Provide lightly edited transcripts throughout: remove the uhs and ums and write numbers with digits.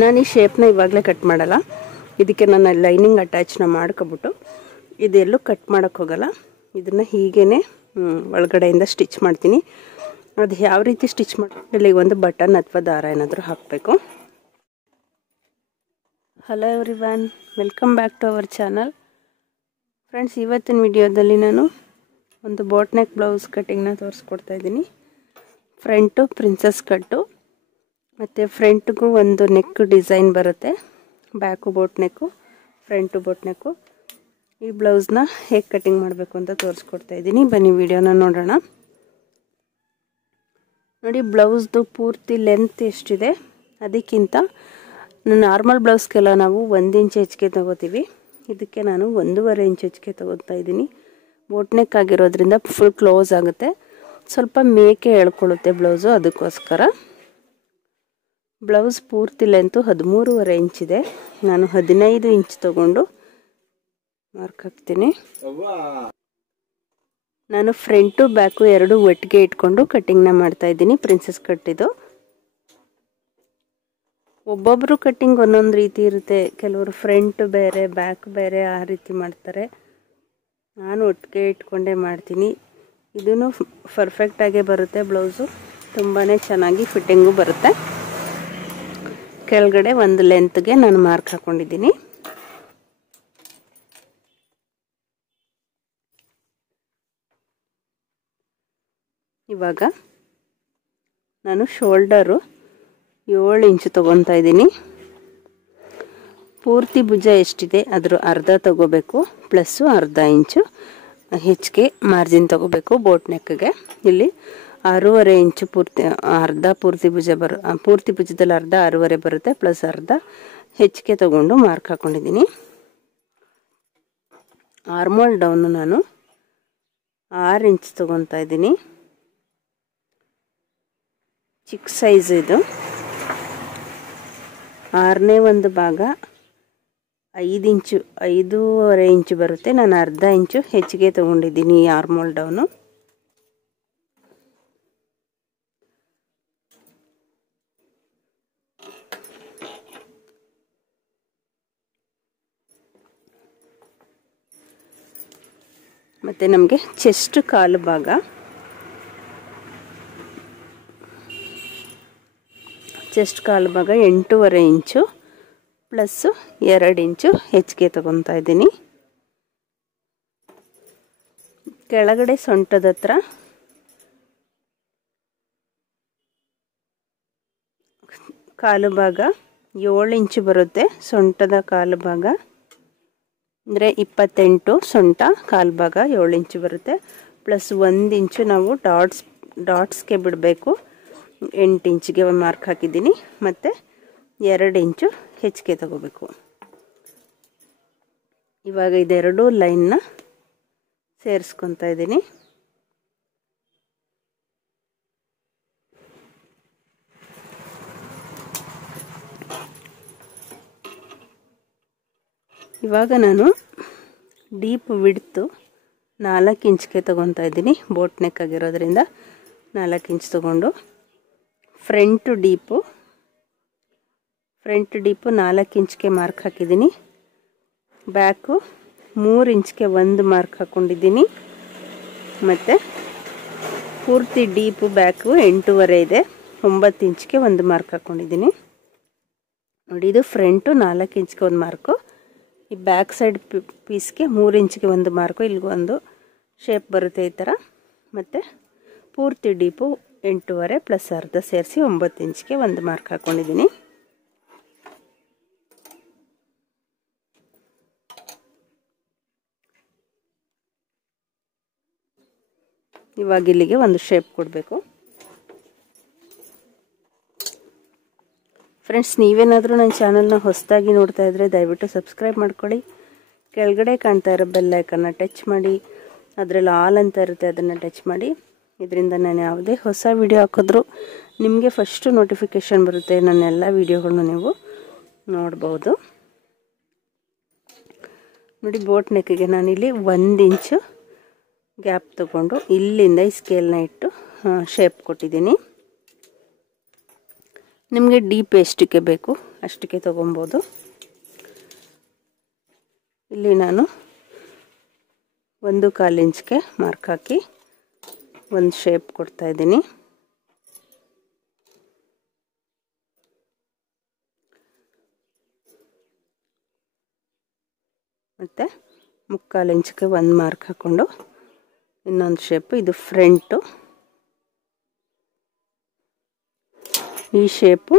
ನಾನು ಈ ಶೇಪ್ನ ಇವಾಗಲೇ ಕಟ್ ಮಾಡಲ್ಲ. ಇದಕ್ಕೆ ನಾನು ಲೈನಿಂಗ್ ಅಟ್ಯಾಚ್ನ ಮಾಡ್ಕೊಬಿಟ್ಟು ಇದೆಲ್ಲೂ ಕಟ್ ಮಾಡೋಕ್ಕೆ ಹೋಗಲ್ಲ. ಇದನ್ನು ಹೀಗೇ ಒಳಗಡೆಯಿಂದ ಸ್ಟಿಚ್ ಮಾಡ್ತೀನಿ. ಅದು ಯಾವ ರೀತಿ ಸ್ಟಿಚ್ ಮಾಡಿ ಇಲ್ಲಿಗೆ ಒಂದು ಬಟನ್ ಅಥವಾ ದಾರ ಏನಾದರೂ ಹಾಕಬೇಕು. Hello everyone, welcome back to our channel. Friends, ಇವತ್ತಿನ ವಿಡಿಯೋದಲ್ಲಿ ನಾನು ಒಂದು ಬೋಟ್ ನೆಕ್ ಬ್ಲೌಸ್ ಕಟ್ಟಿಂಗ್ನ ತೋರಿಸ್ಕೊಡ್ತಾ ಇದ್ದೀನಿ. ಫ್ರಂಟು ಪ್ರಿನ್ಸಸ್ ಕಟ್ಟು ಮತ್ತು ಫ್ರಂಟ್ಗೂ ಒಂದು ನೆಕ್ ಡಿಸೈನ್ ಬರುತ್ತೆ. ಬ್ಯಾಕು ಬೋಟ್ ನೆಕ್ಕು, ಫ್ರಂಟು ಬೋಟ್ ನೆಕ್ಕು. ಈ ಬ್ಲೌಸ್ನ ಹೇಗೆ ಕಟ್ಟಿಂಗ್ ಮಾಡಬೇಕು ಅಂತ ತೋರಿಸ್ಕೊಡ್ತಾ ಇದ್ದೀನಿ. ಬನ್ನಿ ವಿಡಿಯೋನ ನೋಡೋಣ. ನೋಡಿ, ಬ್ಲೌಸ್ದು ಪೂರ್ತಿ ಲೆಂತ್ ಎಷ್ಟಿದೆ ಅದಕ್ಕಿಂತ ನಾರ್ಮಲ್ ಬ್ಲೌಸ್ಗೆಲ್ಲ ನಾವು 1 ಇಂಚ್ ಹೆಚ್ಚಿಗೆ ತಗೋತೀವಿ. ಇದಕ್ಕೆ ನಾನು 1.5 ಇಂಚ್ ಹೆಚ್ಚಿಗೆ ತಗೋತಾ ಇದ್ದೀನಿ. ಬೋಟ್ ನೆಕ್ ಆಗಿರೋದ್ರಿಂದ ಫುಲ್ ಕ್ಲೋಸ್ ಆಗುತ್ತೆ, ಸ್ವಲ್ಪ ಮೇಕೆ ಎಳ್ಕೊಳ್ಳುತ್ತೆ ಬ್ಲೌಸು. ಅದಕ್ಕೋಸ್ಕರ ಬ್ಲೌಸ್ ಪೂರ್ತಿ ಲೆಂತು 13.5 ಇಂಚಿದೆ. ನಾನು 15 ಇಂಚ್ ತಗೊಂಡು ಮಾರ್ಕ್ ಹಾಕ್ತೀನಿ. ನಾನು ಫ್ರಂಟು ಬ್ಯಾಕು ಎರಡು ಒಟ್ಟಿಗೆ ಇಟ್ಕೊಂಡು ಕಟ್ಟಿಂಗ್ನ ಮಾಡ್ತಾ ಇದ್ದೀನಿ. ಪ್ರಿನ್ಸಸ್ ಕಟ್ಟಿದ್ದು ಒಬ್ಬೊಬ್ಬರು ಕಟ್ಟಿಂಗ್ ಒಂದೊಂದು ರೀತಿ ಇರುತ್ತೆ. ಕೆಲವರು ಫ್ರಂಟ್ ಬೇರೆ ಬ್ಯಾಕ್ ಬೇರೆ ಆ ರೀತಿ ಮಾಡ್ತಾರೆ. ನಾನು ಒಟ್ಟಿಗೆ ಇಟ್ಕೊಂಡೇ ಮಾಡ್ತೀನಿ. ಇದೂ ಪರ್ಫೆಕ್ಟಾಗೇ ಬರುತ್ತೆ. ಬ್ಲೌಸು ತುಂಬಾ ಚೆನ್ನಾಗಿ ಫಿಟ್ಟಿಂಗು ಬರುತ್ತೆ. ಕೆಳಗಡೆ ಒಂದು ಲೆಂತ್ಗೆ ನಾನು ಮಾರ್ಕ್ ಹಾಕ್ಕೊಂಡಿದ್ದೀನಿ. ಇವಾಗ ನಾನು ಶೋಲ್ಡರು 7 ಇಂಚು ತಗೊತಾ ಇದ್ದೀನಿ. ಪೂರ್ತಿ ಭುಜ ಎಷ್ಟಿದೆ ಅದ್ರ ಅರ್ಧ ತಗೋಬೇಕು, ಪ್ಲಸ್ಸು ಅರ್ಧ ಇಂಚು ಹೆಚ್ಚಿಗೆ ಮಾರ್ಜಿನ್ ತಗೋಬೇಕು. ಬೋಟ್ ನೆಕ್ಗೆ ಇಲ್ಲಿ 6.5 ಇಂಚು ಪೂರ್ತಿ, ಅರ್ಧ ಪೂರ್ತಿ ಭುಜ ಪೂರ್ತಿ ಭುಜದಲ್ಲಿ ಅರ್ಧ 6.5 ಬರುತ್ತೆ, ಪ್ಲಸ್ ಅರ್ಧ ಹೆಚ್ಚಿಗೆ ತಗೊಂಡು ಮಾರ್ಕ್ ಹಾಕ್ಕೊಂಡಿದ್ದೀನಿ. ಆರ್ಮೋಲ್ ಡೌನು ನಾನು 6 ಇಂಚ್ ತಗೊತಾ ಇದ್ದೀನಿ. ಚಿಕ್ಕ ಸೈಜ್ ಇದು. 6ನೇ ಒಂದು ಭಾಗ 5 ಇಂಚು 5.5 ಇಂಚು ಬರುತ್ತೆ. ನಾನು ಅರ್ಧ ಇಂಚು ಹೆಚ್ಚಿಗೆ ತಗೊಂಡಿದ್ದೀನಿ ಈ ಆರ್ಮೋಲ್ ಡೌನು. ಮತ್ತು ನಮಗೆ ಚೆಸ್ಟ್ ಕಾಲು ಭಾಗ ಚೆಸ್ಟ್ ಕಾಲು ಭಾಗ 8.5 ಇಂಚು ಪ್ಲಸ್ಸು 2 ಇಂಚು ಹೆಚ್ಚಿಗೆ ತಗೊತಾ ಇದ್ದೀನಿ. ಕೆಳಗಡೆ ಸೊಂಟದ ಹತ್ರ ಕಾಲು ಭಾಗ 7 ಇಂಚು ಬರುತ್ತೆ. ಸೊಂಟದ ಕಾಲು ಭಾಗ ಅಂದರೆ 28, ಸೊಂಟ ಕಾಲು ಭಾಗ 7 ಇಂಚು ಬರುತ್ತೆ. ಪ್ಲಸ್ 1 ಇಂಚು ನಾವು ಡಾಟ್ಸ್ಗೆ ಬಿಡಬೇಕು. 8 ಇಂಚಿಗೆ ಮಾರ್ಕ್ ಹಾಕಿದ್ದೀನಿ. ಮತ್ತು 2 ಇಂಚು ಹೆಚ್ಚಿಗೆ ತಗೋಬೇಕು. ಇವಾಗ ಇದೆರಡು ಲೈನ್ನ ಸೇರಿಸ್ಕೊತಾ ಇದ್ದೀನಿ. ಇವಾಗ ನಾನು ಡೀಪ್ ವಿಡ್ತು 4 ಇಂಚ್ಗೆ ತಗೊತಾ ಇದ್ದೀನಿ. ಬೋಟ್ ನೆಕ್ ಆಗಿರೋದ್ರಿಂದ 4 ಇಂಚ್ ತಗೊಂಡು ಫ್ರಂಟ್ ಡೀಪು 4 ಇಂಚ್ಗೆ ಮಾರ್ಕ್ ಹಾಕಿದ್ದೀನಿ. ಬ್ಯಾಕು 3 ಇಂಚ್ಗೆ ಒಂದು ಮಾರ್ಕ್ ಹಾಕ್ಕೊಂಡಿದ್ದೀನಿ. ಮತ್ತು ಪೂರ್ತಿ ಡೀಪು ಬ್ಯಾಕು 8.5 ಇದೆ, 9 ಇಂಚ್ಗೆ ಒಂದು ಮಾರ್ಕ್ ಹಾಕ್ಕೊಂಡಿದ್ದೀನಿ. ನೋಡಿ, ಇದು ಫ್ರಂಟು 4 ಇಂಚ್ಗೆ ಒಂದು ಮಾರ್ಕು. ಈ ಬ್ಯಾಕ್ ಸೈಡ್ ಪೀಸ್ಗೆ 3 ಇಂಚ್ಗೆ ಒಂದು ಮಾರ್ಕು. ಇಲ್ಲಿಗೊಂದು ಶೇಪ್ ಬರುತ್ತೆ ಈ ಥರ. ಮತ್ತು ಪೂರ್ತಿ ಡೀಪು 8.5 ಪ್ಲಸ್ ಅರ್ಧ ಸೇರಿಸಿ 9 ಇಂಚ್ಗೆ ಒಂದು ಮಾರ್ಕ್ ಹಾಕ್ಕೊಂಡಿದ್ದೀನಿ. ಇವಾಗ ಇಲ್ಲಿಗೆ ಒಂದು ಶೇಪ್ ಕೊಡಬೇಕು. ಫ್ರೆಂಡ್ಸ್, ನೀವೇನಾದರೂ ನನ್ನ ಚಾನಲ್ನ ಹೊಸದಾಗಿ ನೋಡ್ತಾ ಇದ್ದರೆ ದಯವಿಟ್ಟು ಸಬ್ಸ್ಕ್ರೈಬ್ ಮಾಡ್ಕೊಳ್ಳಿ. ಕೆಳಗಡೆ ಕಾಣ್ತಾ ಇರೋ ಬೆಲ್ ಐಕನ್ನ ಟಚ್ ಮಾಡಿ, ಅದರಲ್ಲಿ ಆಲ್ ಅಂತ ಇರುತ್ತೆ, ಅದನ್ನು ಟಚ್ ಮಾಡಿ. ಇದರಿಂದ ನಾನು ಯಾವುದೇ ಹೊಸ ವಿಡಿಯೋ ಹಾಕಿದ್ರೂ ನಿಮಗೆ ಫಸ್ಟು ನೋಟಿಫಿಕೇಷನ್ ಬರುತ್ತೆ. ನನ್ನ ಎಲ್ಲ ವಿಡಿಯೋಗಳನ್ನ ನೀವು ನೋಡ್ಬೋದು. ನೋಡಿ, ಬೋಟ್ ನೆಕ್ಕಿಗೆ ನಾನಿಲ್ಲಿ 1 ಇಂಚು ಗ್ಯಾಪ್ ತಗೊಂಡು ಇಲ್ಲಿಂದ ಈ ಸ್ಕೇಲ್ನ ಇಟ್ಟು ಶೇಪ್ ಕೊಟ್ಟಿದ್ದೀನಿ. ನಿಮಗೆ ಡೀಪ್ ಎಷ್ಟಕ್ಕೆ ಬೇಕು ಅಷ್ಟಕ್ಕೆ ತೊಗೊಬೋದು. ಇಲ್ಲಿ ನಾನು 1/4 ಇಂಚ್ಗೆ ಮಾರ್ಕ್ ಹಾಕಿ ಒಂದು ಶೇಪ್ ಕೊಡ್ತಾ ಇದ್ದೀನಿ. ಮತ್ತು 3/4 ಇಂಚ್ಗೆ ಒಂದು ಮಾರ್ಕ್ ಹಾಕ್ಕೊಂಡು ಇನ್ನೊಂದು ಶೇಪು. ಇದು ಫ್ರಂಟು, ಈ ಶೇಪು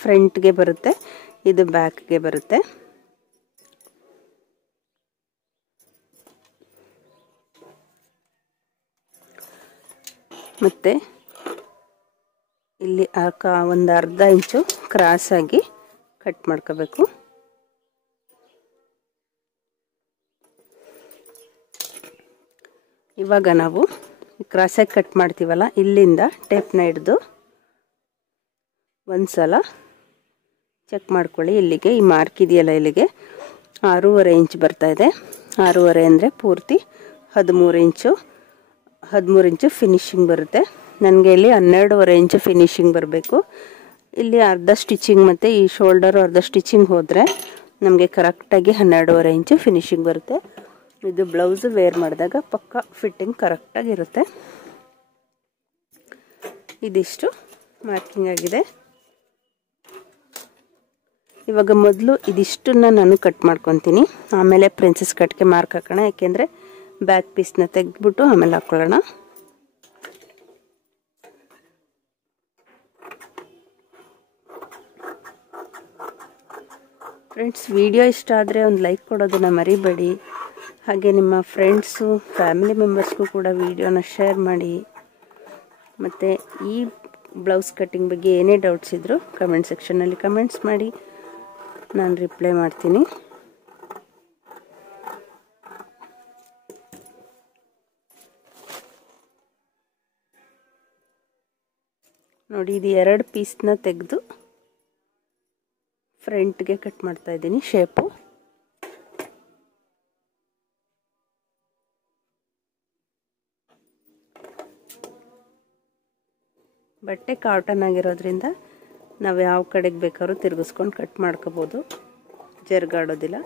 ಫ್ರಂಟ್ಗೆ ಬರುತ್ತೆ, ಇದು ಬ್ಯಾಕ್ಗೆ ಬರುತ್ತೆ. ಮತ್ತು ಇಲ್ಲಿ ಒಂದು ಅರ್ಧ ಇಂಚು ಕ್ರಾಸಾಗಿ ಕಟ್ ಮಾಡ್ಕೋಬೇಕು. ಇವಾಗ ನಾವು ಕ್ರಾಸಾಗಿ ಕಟ್ ಮಾಡ್ತೀವಲ್ಲ, ಇಲ್ಲಿಂದ ಟೇಪ್ನ ಹಿಡಿದು ಒಂದು ಸಲ ಚೆಕ್ ಮಾಡ್ಕೊಳ್ಳಿ. ಇಲ್ಲಿಗೆ ಈ ಮಾರ್ಕ್ ಇದೆಯಲ್ಲ, ಇಲ್ಲಿಗೆ 6.5 ಇಂಚ್ ಬರ್ತಾ ಇದೆ. 6.5 ಅಂದರೆ ಪೂರ್ತಿ 13 ಇಂಚು. 13 ಇಂಚು ಫಿನಿಶಿಂಗ್ ಬರುತ್ತೆ. ನನಗೆ ಇಲ್ಲಿ 12.5 ಇಂಚು ಫಿನಿಶಿಂಗ್ ಬರಬೇಕು. ಇಲ್ಲಿ ಅರ್ಧ ಸ್ಟಿಚಿಂಗ್ ಮತ್ತು ಈ ಶೋಲ್ಡರು ಅರ್ಧ ಸ್ಟಿಚಿಂಗ್ ಹೋದರೆ ನಮಗೆ ಕರೆಕ್ಟಾಗಿ 12.5 ಇಂಚು ಫಿನಿಶಿಂಗ್ ಬರುತ್ತೆ. ಇದು ಬ್ಲೌಸು ವೇರ್ ಮಾಡಿದಾಗ ಪಕ್ಕ ಫಿಟ್ಟಿಂಗ್ ಕರೆಕ್ಟಾಗಿರುತ್ತೆ. ಇದಿಷ್ಟು ಮಾರ್ಕಿಂಗ್ ಆಗಿದೆ. ಇವಾಗ ಮೊದಲು ಇದಿಷ್ಟನ್ನು ನಾನು ಕಟ್ ಮಾಡ್ಕೊತೀನಿ, ಆಮೇಲೆ ಪ್ರಿನ್ಸಸ್ ಕಟ್ಗೆ ಮಾರ್ಕ್ ಹಾಕೋಣ. ಯಾಕೆಂದರೆ ಬ್ಯಾಕ್ ಪೀಸ್ನ ತೆಗೆದ್ಬಿಟ್ಟು ಆಮೇಲೆ ಹಾಕ್ಕೊಳ್ಳೋಣ. ಫ್ರೆಂಡ್ಸ್, ವಿಡಿಯೋ ಇಷ್ಟ ಆದರೆ ಒಂದು ಲೈಕ್ ಕೊಡೋದನ್ನು ಮರಿಬೇಡಿ. ಹಾಗೆ ನಿಮ್ಮ ಫ್ರೆಂಡ್ಸು ಫ್ಯಾಮಿಲಿ ಮೆಂಬರ್ಸ್ಗೂ ಕೂಡ ವಿಡಿಯೋನ ಶೇರ್ ಮಾಡಿ. ಮತ್ತು ಈ ಬ್ಲೌಸ್ ಕಟ್ಟಿಂಗ್ ಬಗ್ಗೆ ಏನೇ ಡೌಟ್ಸ್ ಇದ್ದರೂ ಕಮೆಂಟ್ ಸೆಕ್ಷನಲ್ಲಿ ಕಮೆಂಟ್ಸ್ ಮಾಡಿ, ನಾನು ರಿಪ್ಲೈ ಮಾಡ್ತೀನಿ. ನೋಡಿ, ಇದು 2 ಪೀಸ್ನ ತೆಗೆದು ಫ್ರಂಟ್ಗೆ ಕಟ್ ಮಾಡ್ತಾ ಇದ್ದೀನಿ ಶೇಪು. ಬಟ್ಟೆ ಕಾಟನ್ ಆಗಿರೋದ್ರಿಂದ ನಾವು ಯಾವ ಕಡೆಗೆ ಬೇಕಾದ್ರೂ ತಿರುಗಿಸ್ಕೊಂಡು ಕಟ್ ಮಾಡ್ಕೋಬೋದು, ಜರ್ಗಾಡೋದಿಲ್ಲ.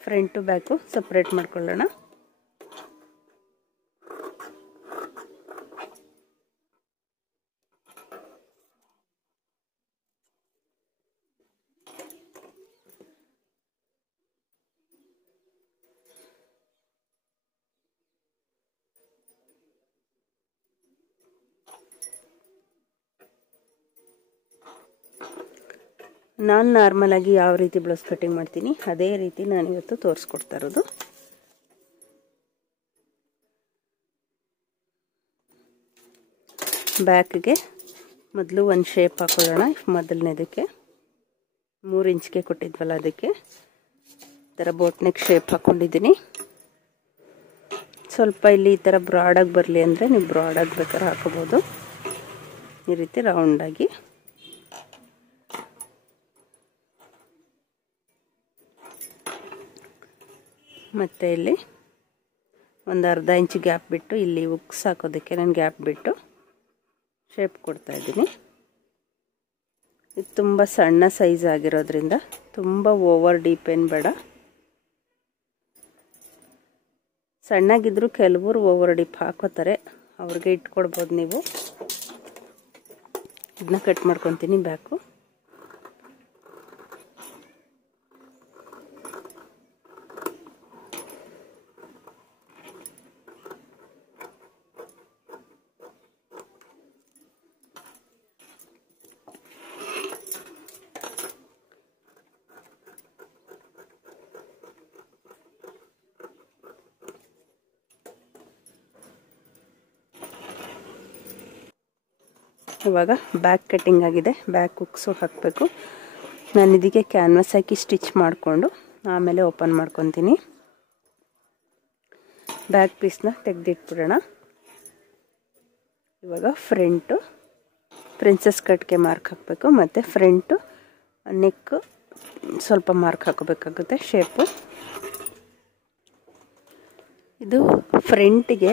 ಫ್ರಂಟು ಬ್ಯಾಕು ಸಪ್ರೇಟ್ ಮಾಡ್ಕೊಳ್ಳೋಣ. ನಾನು ನಾರ್ಮಲಾಗಿ ಯಾವ ರೀತಿ ಬ್ಲೌಸ್ ಕಟ್ಟಿಂಗ್ ಮಾಡ್ತೀನಿ ಅದೇ ರೀತಿ ನಾನು ಇವತ್ತು ತೋರಿಸ್ಕೊಡ್ತಾ ಇರೋದು. ಬ್ಯಾಕ್ಗೆ ಮೊದಲು ಒಂದು ಶೇಪ್ ಹಾಕೊಳ್ಳೋಣ. ಮೊದಲನೇದಕ್ಕೆ 3 ಇಂಚ್ಗೆ ಕೊಟ್ಟಿದ್ವಲ್ಲ, ಅದಕ್ಕೆ ಈ ಥರ ಬೋಟ್ ನೆಕ್ ಶೇಪ್ ಹಾಕ್ಕೊಂಡಿದ್ದೀನಿ. ಸ್ವಲ್ಪ ಇಲ್ಲಿ ಈ ಥರ ಬ್ರಾಡಾಗಿ ಬರಲಿ ಅಂದರೆ ನೀವು ಬ್ರಾಡಾಗಿ ಬೇಕಾದ್ರೆ ಹಾಕೋಬೋದು. ಈ ರೀತಿ ರೌಂಡಾಗಿ ಮತ್ತು ಇಲ್ಲಿ ಒಂದು ಅರ್ಧ ಇಂಚ್ ಗ್ಯಾಪ್ ಬಿಟ್ಟು ಇಲ್ಲಿ ಉಕ್ಸ್ ಹಾಕೋದಕ್ಕೆ ನಾನು ಗ್ಯಾಪ್ ಬಿಟ್ಟು ಶೇಪ್ ಕೊಡ್ತಾ ಇದ್ದೀನಿ. ಇದು ತುಂಬ ಸಣ್ಣ ಸೈಜ್ ಆಗಿರೋದ್ರಿಂದ ತುಂಬ ಓವರ್ ಡೀಪ್ ಏನು ಬೇಡ. ಸಣ್ಣಗಿದ್ರು ಕೆಲವರು ಓವರ್ ಡೀಪ್ ಹಾಕೋತಾರೆ, ಅವ್ರಿಗೆ ಇಟ್ಕೊಡ್ಬೋದು ನೀವು. ಇದನ್ನ ಕಟ್ ಮಾಡ್ಕೊತೀನಿ ಬ್ಯಾಕು. ಇವಾಗ ಬ್ಯಾಕ್ ಕಟ್ಟಿಂಗ್ ಆಗಿದೆ, ಬ್ಯಾಕ್ ಹುಕ್ಸು ಹಾಕಬೇಕು. ನಾನು ಇದಕ್ಕೆ ಕ್ಯಾನ್ವಾಸ್ ಹಾಕಿ ಸ್ಟಿಚ್ ಮಾಡಿಕೊಂಡು ಆಮೇಲೆ ಓಪನ್ ಮಾಡ್ಕೊತೀನಿ. ಬ್ಯಾಕ್ ಪೀಸ್ನ ತೆಗೆದಿಟ್ಬಿಡೋಣ. ಇವಾಗ ಫ್ರಂಟು ಪ್ರಿನ್ಸಸ್ ಕಟ್ಗೆ ಮಾರ್ಕ್ ಹಾಕಬೇಕು, ಮತ್ತು ಫ್ರಂಟು ನೆಕ್ ಸ್ವಲ್ಪ ಮಾರ್ಕ್ ಹಾಕೋಬೇಕಾಗುತ್ತೆ ಶೇಪು. ಇದು ಫ್ರಂಟಿಗೆ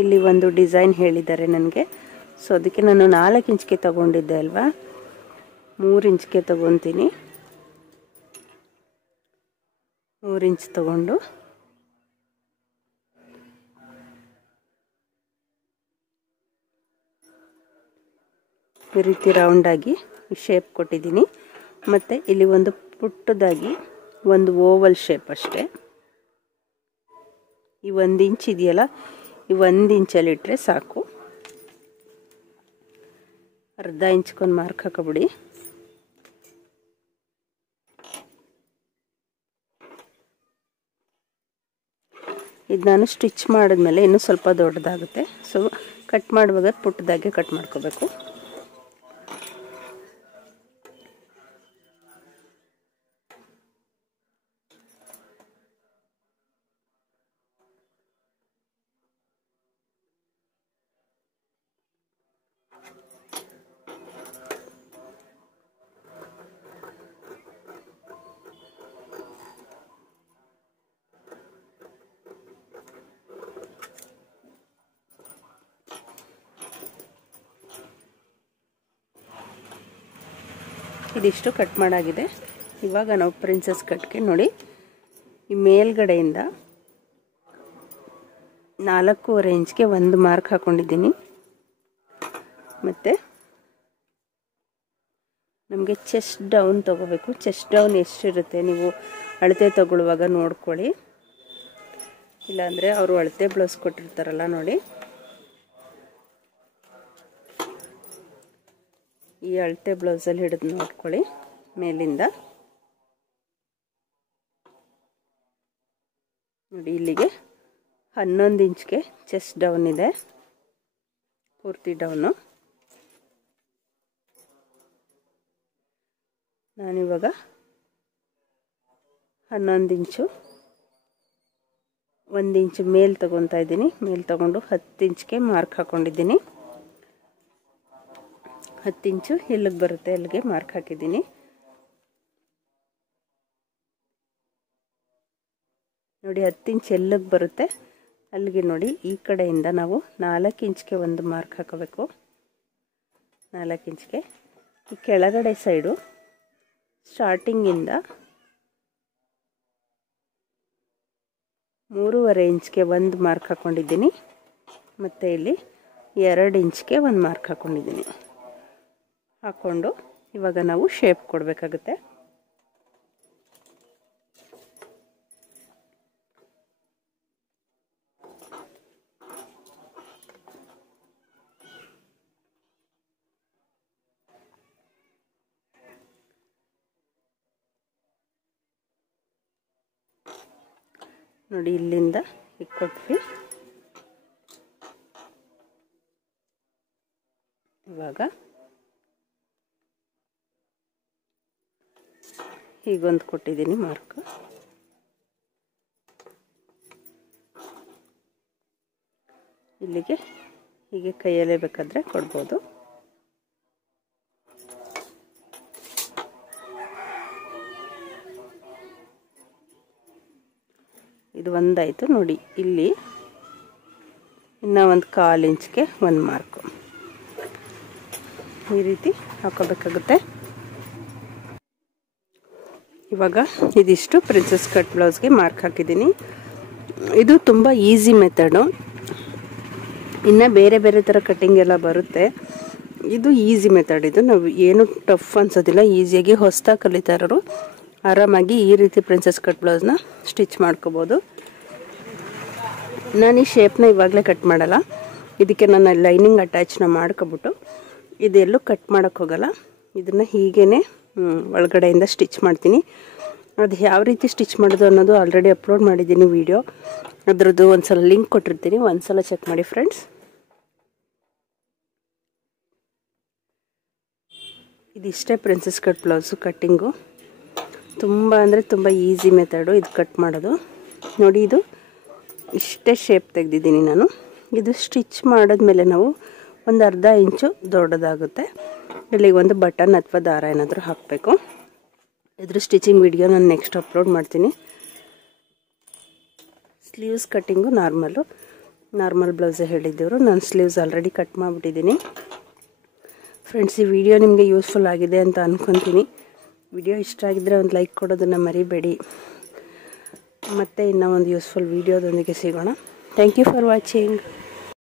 ಇಲ್ಲಿ ಒಂದು ಡಿಸೈನ್ ಹೇಳಿದ್ದಾರೆ ನನಗೆ. ಸೊ ಅದಕ್ಕೆ ನಾನು 4 ಇಂಚ್ಗೆ ತಗೊಂಡಿದ್ದೆ ಅಲ್ವಾ, 3 ಇಂಚ್ಗೆ ತಗೊತೀನಿ. 3 ಇಂಚ್ ತಗೊಂಡು ಈ ರೀತಿ ರೌಂಡಾಗಿ ಶೇಪ್ ಕೊಟ್ಟಿದ್ದೀನಿ. ಮತ್ತು ಇಲ್ಲಿ ಒಂದು ಪುಟ್ಟದಾಗಿ ಒಂದು ಓವಲ್ ಶೇಪ್ ಅಷ್ಟೇ. ಈ 1 ಇಂಚ್ ಇದೆಯಲ್ಲ, ಈ 1 ಇಂಚಲ್ಲಿಟ್ಟರೆ ಸಾಕು. ಅರ್ಧ ಇಂಚ್ಗೊಂದು ಮಾರ್ಕ್ ಹಾಕೋಬಿಡಿ. ಇದು ನಾನು ಸ್ಟಿಚ್ ಮಾಡಿದ್ಮೇಲೆ ಇನ್ನೂ ಸ್ವಲ್ಪ ದೊಡ್ಡದಾಗುತ್ತೆ. ಸೊ ಕಟ್ ಮಾಡುವಾಗ ಪುಟ್ಟದಾಗೆ ಕಟ್ ಮಾಡ್ಕೋಬೇಕು. ಇದಿಷ್ಟು ಕಟ್ ಮಾಡಾಗಿದೆ. ಇವಾಗ ನಾವು ಪ್ರಿನ್ಸಸ್ ಕಟ್ಗೆ ನೋಡಿ, ಈ ಮೇಲ್ಗಡೆಯಿಂದ 4.5 ಇಂಚ್ಗೆ ಒಂದು ಮಾರ್ಕ್ ಹಾಕೊಂಡಿದ್ದೀನಿ. ಮತ್ತು ನಮಗೆ ಚೆಸ್ಟ್ ಡೌನ್ ತಗೋಬೇಕು. ಚೆಸ್ಟ್ ಡೌನ್ ಎಷ್ಟಿರುತ್ತೆ ನೀವು ಅಳತೆ ತಗೊಳ್ಳುವಾಗ ನೋಡ್ಕೊಳ್ಳಿ, ಇಲ್ಲಾಂದರೆ ಅವರು ಅಳತೆ ಬ್ಲೌಸ್ ಕೊಟ್ಟಿರ್ತಾರಲ್ಲ ನೋಡಿ, ಈ ಅಳತೆ ಬ್ಲೌಸಲ್ಲಿ ಹಿಡಿದು ನೋಡ್ಕೊಳ್ಳಿ. ಮೇಲಿಂದ ನೋಡಿ ಇಲ್ಲಿಗೆ 11 ಇಂಚ್ಗೆ ಚೆಸ್ಟ್ ಡೌನ್ ಇದೆ, ಪೂರ್ತಿ ಡೌನು. ನಾನಿವಾಗ 11 ಇಂಚು 1 ಇಂಚು ಮೇಲೆ ತಗೊತಾ ಇದ್ದೀನಿ. ಮೇಲೆ ತಗೊಂಡು 10 ಇಂಚ್ಗೆ ಮಾರ್ಕ್ ಹಾಕೊಂಡಿದ್ದೀನಿ. 10 ಇಂಚು ಎಲ್ಲಿಗೆ ಬರುತ್ತೆ ಅಲ್ಲಿಗೆ ಮಾರ್ಕ್ ಹಾಕಿದ್ದೀನಿ. ನೋಡಿ 10 ಇಂಚ್ ಎಲ್ಲಿಗೆ ಬರುತ್ತೆ ಅಲ್ಲಿಗೆ ನೋಡಿ ಈ ಕಡೆಯಿಂದ ನಾವು 4 ಇಂಚ್ಗೆ ಒಂದು ಮಾರ್ಕ್ ಹಾಕಬೇಕು. 4 ಇಂಚ್ಗೆ ಈ ಕೆಳಗಡೆ ಸೈಡು ಸ್ಟಾರ್ಟಿಂಗಿಂದ 3.5 ಇಂಚ್ಗೆ ಒಂದು ಮಾರ್ಕ್ ಹಾಕ್ಕೊಂಡಿದ್ದೀನಿ. ಮತ್ತು ಇಲ್ಲಿ 2 ಇಂಚ್ಗೆ ಒಂದು ಮಾರ್ಕ್ ಹಾಕ್ಕೊಂಡಿದ್ದೀನಿ. ಹಾಕ್ಕೊಂಡು ಇವಾಗ ನಾವು ಶೇಪ್ ಕೊಡಬೇಕಾಗುತ್ತೆ. ನೋಡಿ ಇಲ್ಲಿಂದ ಕೊಟ್ವಿ. ಇವಾಗ ಹೀಗೊಂದು ಕೊಟ್ಟಿದ್ದೀನಿ ಮಾರ್ಕ್. ಇಲ್ಲಿಗೆ ಹೀಗೆ ಕೈಯಲ್ಲೇ ಬೇಕಾದರೆ ಕೊಡ್ಬೋದು. ಇದು ಒಂದಾಯಿತು. ನೋಡಿ ಇಲ್ಲಿ ಇನ್ನೂ ಒಂದು 1/4 ಇಂಚ್ಗೆ ಒಂದು ಮಾರ್ಕು ಈ ರೀತಿ ಹಾಕೋಬೇಕಾಗುತ್ತೆ. ಇವಾಗ ಇದಿಷ್ಟು ಪ್ರಿನ್ಸಸ್ ಕಟ್ ಬ್ಲೌಸ್ಗೆ ಮಾರ್ಕ್ ಹಾಕಿದ್ದೀನಿ. ಇದು ತುಂಬ ಈಸಿ ಮೆಥಡು. ಇನ್ನು ಬೇರೆ ಬೇರೆ ಥರ ಕಟ್ಟಿಂಗ್ ಎಲ್ಲ ಬರುತ್ತೆ. ಇದು ಈಸಿ ಮೆಥಡ್. ಇದು ನಾವು ಏನು ಟಫ್ ಅನ್ಸೋದಿಲ್ಲ. ಈಸಿಯಾಗಿ ಹೊಸದಾಗಿ ಕಲಿತಾ ಇರೋರು ಆರಾಮಾಗಿ ಈ ರೀತಿ ಪ್ರಿನ್ಸಸ್ ಕಟ್ ಬ್ಲೌಸ್ನ ಸ್ಟಿಚ್ ಮಾಡ್ಕೋಬೋದು. ನಾನು ಈ ಶೇಪ್ನ ಇವಾಗಲೇ ಕಟ್ ಮಾಡಲ್ಲ. ಇದಕ್ಕೆ ನಾನು ಲೈನಿಂಗ್ ಅಟ್ಯಾಚ್ನ ಮಾಡ್ಕೊಬಿಟ್ಟು ಇದೆಲ್ಲೂ ಕಟ್ ಮಾಡೋಕ್ಕೆ ಹೋಗಲ್ಲ. ಇದನ್ನು ಹೀಗೇ ಒಳಗಡೆಯಿಂದ ಸ್ಟಿಚ್ ಮಾಡ್ತೀನಿ. ಅದು ಯಾವ ರೀತಿ ಸ್ಟಿಚ್ ಮಾಡೋದು ಅನ್ನೋದು ಆಲ್ರೆಡಿ ಅಪ್ಲೋಡ್ ಮಾಡಿದ್ದೀನಿ ವಿಡಿಯೋ. ಅದರದ್ದು ಒಂದು ಸಲ ಲಿಂಕ್ ಕೊಟ್ಟಿರ್ತೀನಿ, ಒಂದು ಸಲ ಚೆಕ್ ಮಾಡಿ ಫ್ರೆಂಡ್ಸ್. ಇದಿಷ್ಟೇ ಪ್ರಿನ್ಸಸ್ ಕಟ್ ಬ್ಲೌಸು ಕಟ್ಟಿಂಗು. ತುಂಬ ಅಂದರೆ ತುಂಬ ಈಸಿ ಮೆಥಡು ಇದು ಕಟ್ ಮಾಡೋದು. ನೋಡಿ ಇದು ಇಷ್ಟೇ ಶೇಪ್ ತೆಗೆದಿದ್ದೀನಿ ನಾನು. ಇದು ಸ್ಟಿಚ್ ಮಾಡಿದ್ಮೇಲೆ ನಾವು ಒಂದು ಅರ್ಧ ಇಂಚು ದೊಡ್ಡದಾಗುತ್ತೆ. ಇಲ್ಲಿಗೆ ಒಂದು ಬಟನ್ ಅಥವಾ ದಾರ ಏನಾದರೂ ಹಾಕಬೇಕು. ಇದ್ರ ಸ್ಟಿಚಿಂಗ್ ವಿಡಿಯೋ ನಾನು ನೆಕ್ಸ್ಟ್ ಅಪ್ಲೋಡ್ ಮಾಡ್ತೀನಿ. ಸ್ಲೀವ್ಸ್ ಕಟ್ಟಿಂಗು ನಾರ್ಮಲ್ ಬ್ಲೌಸೇ ಹೇಳಿದ್ದೆವರು. ನಾನು ಸ್ಲೀವ್ಸ್ ಆಲ್ರೆಡಿ ಕಟ್ ಮಾಡಿಬಿಟ್ಟಿದ್ದೀನಿ. ಫ್ರೆಂಡ್ಸ್, ಈ ವಿಡಿಯೋ ನಿಮಗೆ ಯೂಸ್ಫುಲ್ ಆಗಿದೆ ಅಂತ ಅಂದ್ಕೊತೀನಿ. ವಿಡಿಯೋ ಇಷ್ಟ ಆಗಿದ್ದರೆ ಒಂದು ಲೈಕ್ ಕೊಡೋದನ್ನು ಮರಿಬೇಡಿ. ಮತ್ತೆ ಇನ್ನೂ ಒಂದು ಯೂಸ್ಫುಲ್ ವಿಡಿಯೋದೊಂದಿಗೆ ಸಿಗೋಣ. Thank you for watching.